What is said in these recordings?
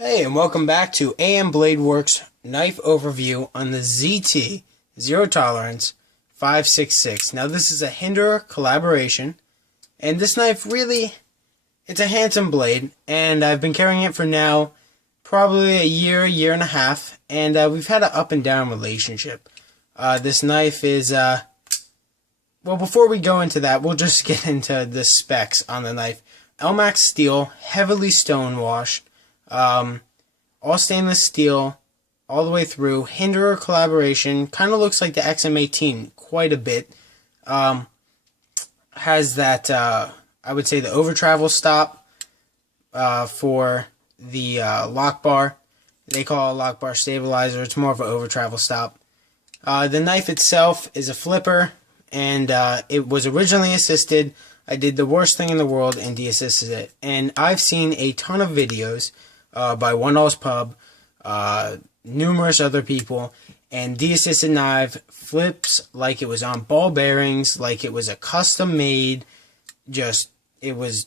Hey, and welcome back to AM Blade Works knife overview on the ZT Zero Tolerance 566. Now this is a Hinderer collaboration, and this knife really, it's a handsome blade, and I've been carrying it for now probably a year and a half, and we've had an up and down relationship. This knife is, well, before we go into that, we'll just get into the specs on the knife. Elmax steel, heavily stone washed. All stainless steel, all the way through. Hinderer collaboration, kind of looks like the XM18 quite a bit. Has that, I would say, the over travel stop for the lock bar. They call it a lock bar stabilizer. It's more of an over travel stop. The knife itself is a flipper, and it was originally assisted. I did the worst thing in the world and de-assisted it. And I've seen a ton of videos by One All's Pub, numerous other people, and de-assisted knife flips like it was on ball bearings, like it was a custom made, just, it was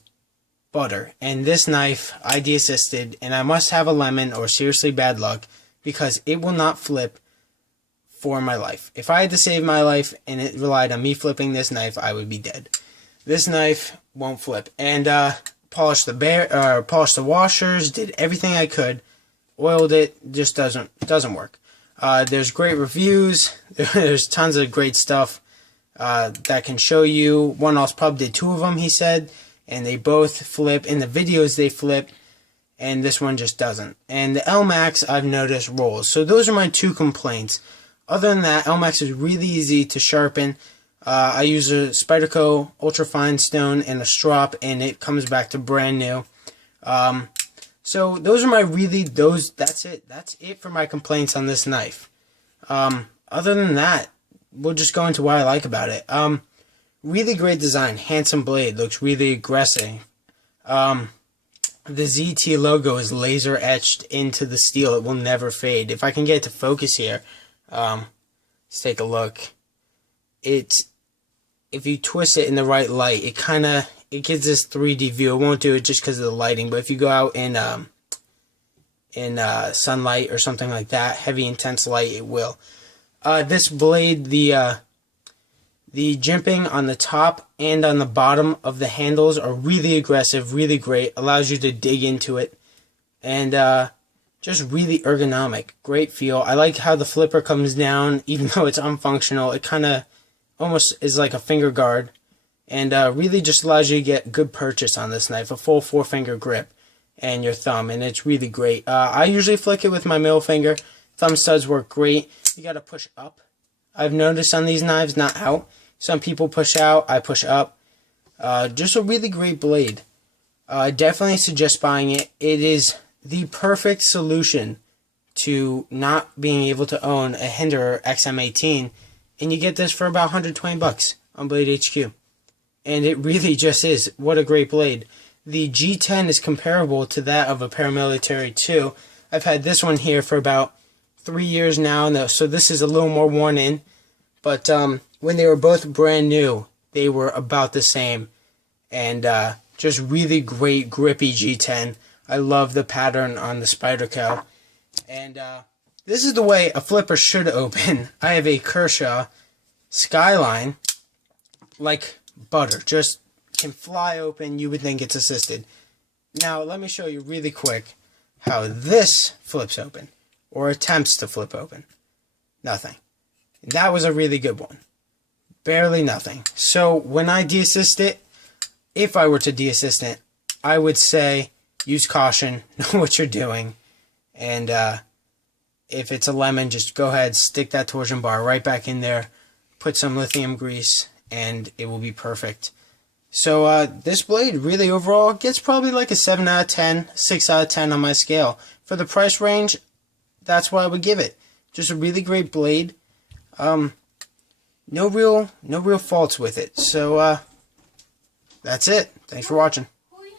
butter. And this knife, I de-assisted, and I must have a lemon or seriously bad luck, because it will not flip for my life. If I had to save my life and it relied on me flipping this knife, I would be dead. This knife won't flip. And polished the washers, did everything I could, oiled it, just doesn't work. There's great reviews. There's tons of great stuff that can show you. One All's Pub did 2 of them, he said, and they both flip. In the videos they flip, and this one just doesn't. And the Elmax, I've noticed, rolls. So those are my 2 complaints. Other than that, Elmax is really easy to sharpen. I use a Spyderco Ultra Fine Stone and a strop, and it comes back to brand new. So those are my that's it. That's it for my complaints on this knife. Other than that, we'll just go into what I like about it. Really great design, handsome blade, looks really aggressive. The ZT logo is laser etched into the steel. It will never fade. If I can get it to focus here, let's take a look. If you twist it in the right light, it gives this 3D view. It won't do it just because of the lighting, but if you go out in sunlight or something like that, heavy intense light, it will. This blade, the jimping on the top and on the bottom of the handles are really aggressive, really great. Allows you to dig into it, and just really ergonomic. Great feel. I like how the flipper comes down, even though it's unfunctional. It kind of almost is like a finger guard, and really just allows you to get good purchase on this knife, a full 4-finger grip and your thumb, and it's really great. I usually flick it with my middle finger. Thumb studs work great. You got to push up. I've noticed on these knives, not out. Some people push out, I push up. Just a really great blade. Definitely suggest buying it. It is the perfect solution to not being able to own a Hinderer XM18, and you get this for about 120 bucks on Blade HQ. And it really just is. What a great blade. The G10 is comparable to that of a Paramilitary 2. I've had this one here for about 3 years now, so this is a little more worn in. But when they were both brand new, they were about the same. And just really great grippy G10. I love the pattern on the Spyderco. And this is the way a flipper should open. I have a Kershaw Skyline, like butter, just can fly open. You would think it's assisted. Now let me show you really quick how this flips open, or attempts to flip open. Nothing. That was a really good one. Barely nothing. So when I de-assist it, if I were to de-assist it, I would say use caution, know what you're doing, and if it's a lemon, just go ahead, stick that torsion bar right back in there, put some lithium grease, and it will be perfect. So this blade really overall gets probably like a 7 out of 10, 6 out of 10 on my scale. For the price range, that's what I would give it. Just a really great blade. No real faults with it. So that's it. Thanks for watching.